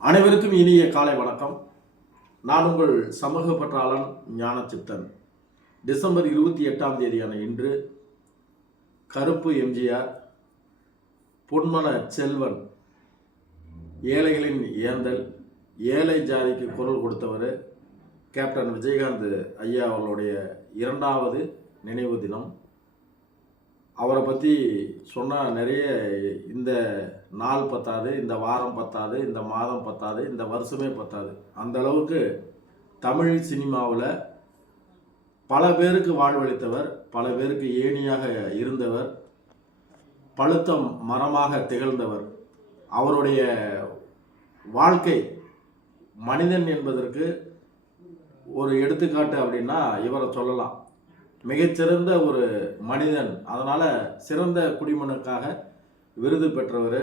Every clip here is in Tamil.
அனைவருக்கும் இனிய காலை வணக்கம். நான் உங்கள் சமூக பற்றாளன் ஞானச்சித்தன். டிசம்பர் 28 இன்று கருப்பு எம்ஜிஆர், பொன்மன செல்வன், ஏழைகளின் ஏந்தல், ஏழை ஜாதிக்கு குரல் கொடுத்தவர் கேப்டன் விஜயகாந்த் ஐயா அவர்களுடைய 2வது நினைவு தினம். அவரை பற்றி சொன்னால் நிறைய, இந்த நாள் பத்தாது, இந்த வாரம் பத்தாது, இந்த மாதம் பத்தாது, இந்த வருஷமே பத்தாது. அந்த அளவுக்கு தமிழ் சினிமாவில் பல பேருக்கு வாழ்வளித்தவர், பல பேருக்கு ஏணியாக இருந்தவர், பழுத்த மரமாக திகழ்ந்தவர். அவருடைய வாழ்க்கை மனிதன் என்பதற்கு ஒரு எடுத்துக்காட்டு அப்படின்னா இவரை சொல்லலாம். மிகச்சிறந்த ஒரு மனிதன், அதனால் சிறந்த குடிமகனுக்காக விருது பெற்றவர்.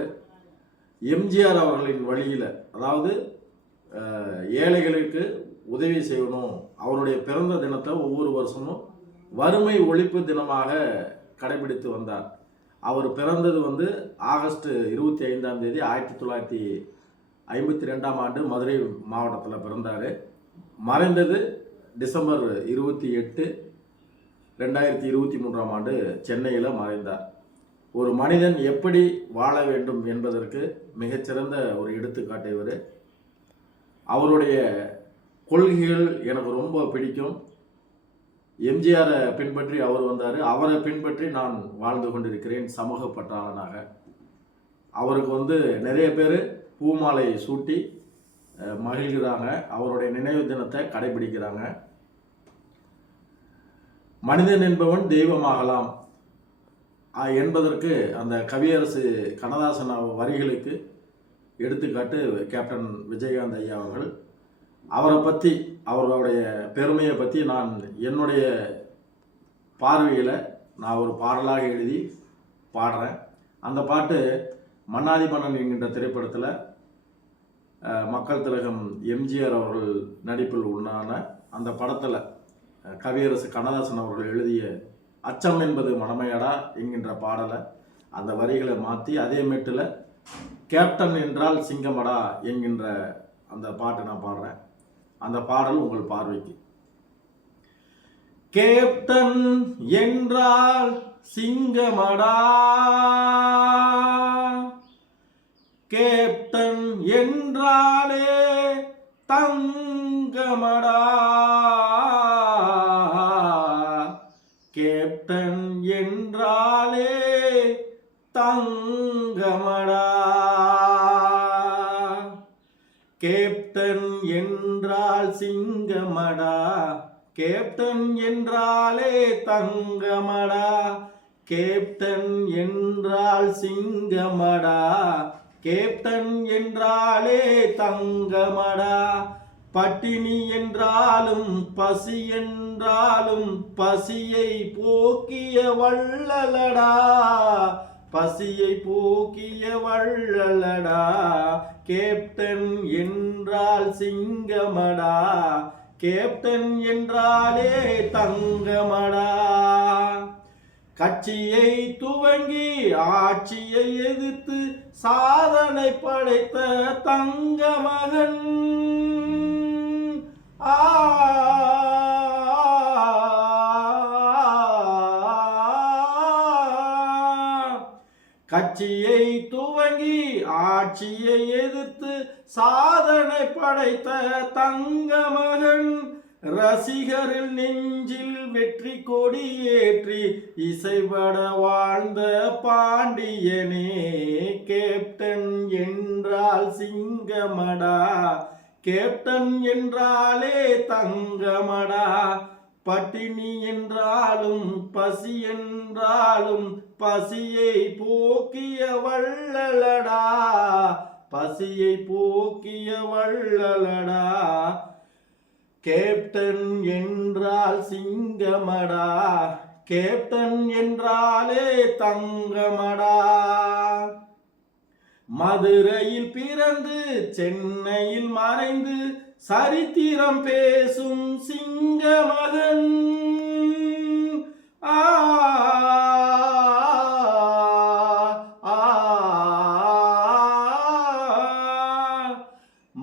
எம்ஜிஆர் அவர்களின் வழியில், அதாவது ஏழைகளுக்கு உதவி செய்யணும், அவருடைய பிறந்த தினத்தை ஒவ்வொரு வருஷமும் வறுமை ஒழிப்பு தினமாக கடைபிடித்து வந்தார். அவர் பிறந்தது ஆகஸ்ட் 25 1952 மதுரை மாவட்டத்தில் பிறந்தார். மறைந்தது டிசம்பர் 28 2023 சென்னையில் மறைந்தார். ஒரு மனிதன் எப்படி வாழ வேண்டும் என்பதற்கு மிகச்சிறந்த ஒரு எடுத்துக்காட்டு இவர். அவருடைய கொள்கைகள் எனக்கு ரொம்ப பிடிக்கும். எம்ஜிஆரை பின்பற்றி அவர் வந்தார், அவரை பின்பற்றி நான் வாழ்ந்து கொண்டிருக்கிறேன் சமூக பற்றாளனாக. அவருக்கு நிறைய பேர் பூமாலை சூட்டி மகிழ்கிறாங்க, அவருடைய நினைவு தினத்தை கடைபிடிக்கிறாங்க. மனிதன் என்பவன் தெய்வமாகலாம் என்பதற்கு அந்த கவியரசு கண்ணதாசன் வரிகளுக்கு எடுத்துக்காட்டு கேப்டன் விஜயகாந்த் ஐயா அவர்கள். அவரை பற்றி, அவர்களுடைய பெருமையை பற்றி நான் என்னுடைய பார்வையில் நான் ஒரு பாடலாக எழுதி பாடுறேன். அந்த பாட்டு மன்னாதி மன்னன் என்கின்ற திரைப்படத்தில் மக்கள் திலகம் எம்ஜிஆர் அவர்கள் நடிப்பில் உண்டான அந்த படத்தில் கவியரசு கண்ணதாசன் அவர்கள் எழுதிய அச்சம் என்பது மனமையடா என்கின்ற பாடலை, அந்த வரிகளை மாற்றி அதே மெட்டில் கேப்டன் என்றால் சிங்கமடா என்கின்ற அந்த பாட்டை நான் பாடுறேன். அந்த பாடல் உங்கள் பார்வைக்கு. கேப்டன் என்றால் சிங்கமடா, கேப்டன் என்றாலே தங்கமடா, கேப்டன் என்றாலே தங்கமடா, கேப்டன் என்றால் சிங்கமடா, கேப்டன் என்றாலே தங்கமடா, கேப்டன் என்றால் சிங்கமடா, கேப்டன் என்றாலே தங்கமடா, பட்டினி என்றாலும் பசி என்றாலும் பசியை போக்கிய வள்ளலடா, பசியை போக்கிய வள்ளலடா, கேப்டன் என்றால் சிங்கமடா, கேப்டன் என்றாலே தங்கமடா. கட்சியை துவங்கி ஆட்சியை எதிர்த்து சாதனை படைத்த தங்க மகன், கட்சியை துவங்கி ஆட்சியை எதிர்த்து சாதனை படைத்த தங்க மகன், ரசிகரில் நெஞ்சில் வெற்றி கொடி ஏற்றி இசைபட வாழ்ந்த பாண்டியனே, கேப்டன் என்றால் சிங்கமடா, கேப்டன் என்றாலே தங்கமடா, பட்டினி என்றாலும் பசி என்றாலும் பசியை போக்கிய வள்ளலடா, பசியை போக்கிய வள்ளலடா, கேப்டன் என்றால் சிங்கமடா, கேப்டன் என்றாலே தங்கமடா. மதுரையில் பிறந்து சென்னையில் மறைந்து சரித்திரம் பேசும் சிங்கமகன்,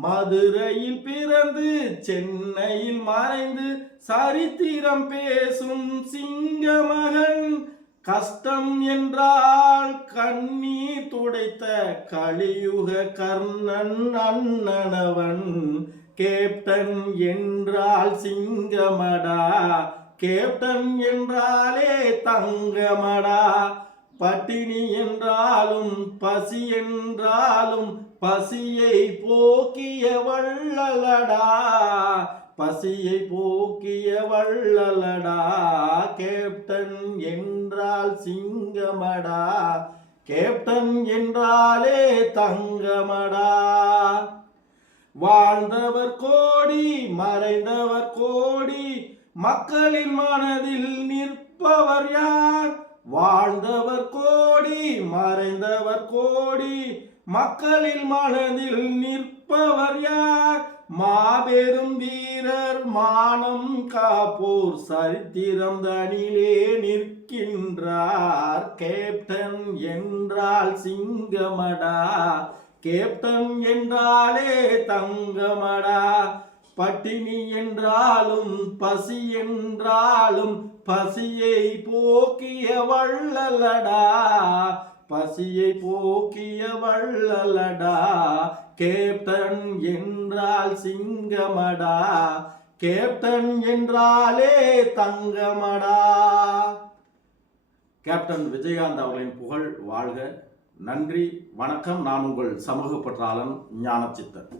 மதுரையில் பிறந்து சென்னையில் மறைந்து சரித்திரம் பேசும் சிங்கமகன், கஷ்டம் என்றால் கண்ணீர் துடைத்த கலியுக கர்ணன் அண்ணனவன். கேப்டன் என்றால் சிங்கமடா, கேப்டன் என்றாலே தங்கமடா. பட்டினி என்றாலும் பசி என்றாலும் பசியை போக்கிய வள்ளலடா, பசியை போக்கிய வள்ளலடா. கேப்டன் என்றால் சிங்கமடா, கேப்டன் என்றாலே தங்கமடா. வாழ்ந்தவர் கோடி மறைந்தவர் கோடி, மக்களின் மனதில் நிற்பவர் யார்? வாழ்ந்தவர் கோடி மறைந்தவர் கோடி, மக்களின் மனதில் நிற்பவர் யார்? மாபெரும் வீரர் மானம் காப்போர் சரித்திரம் தனிலே நிற்கின்றார். கேப்டன் என்றால் சிங்கமடா, கேப்டன் என்றாலே தங்கமடா. பட்டினி என்றாலும் பசி என்றாலும் பசியை போக்கிய வள்ளலடா, பசியை போக்கிய வள்ளலடா. கேப்டன் என்றால் சிங்கமடா, கேப்டன் என்றாலே தங்கமடா. கேப்டன் விஜயகாந்த் அவர்களின் புகழ் வாழ்க. நன்றி, வணக்கம். நான் உங்கள் சமூக பற்றாளன் ஞானச்சித்தன்.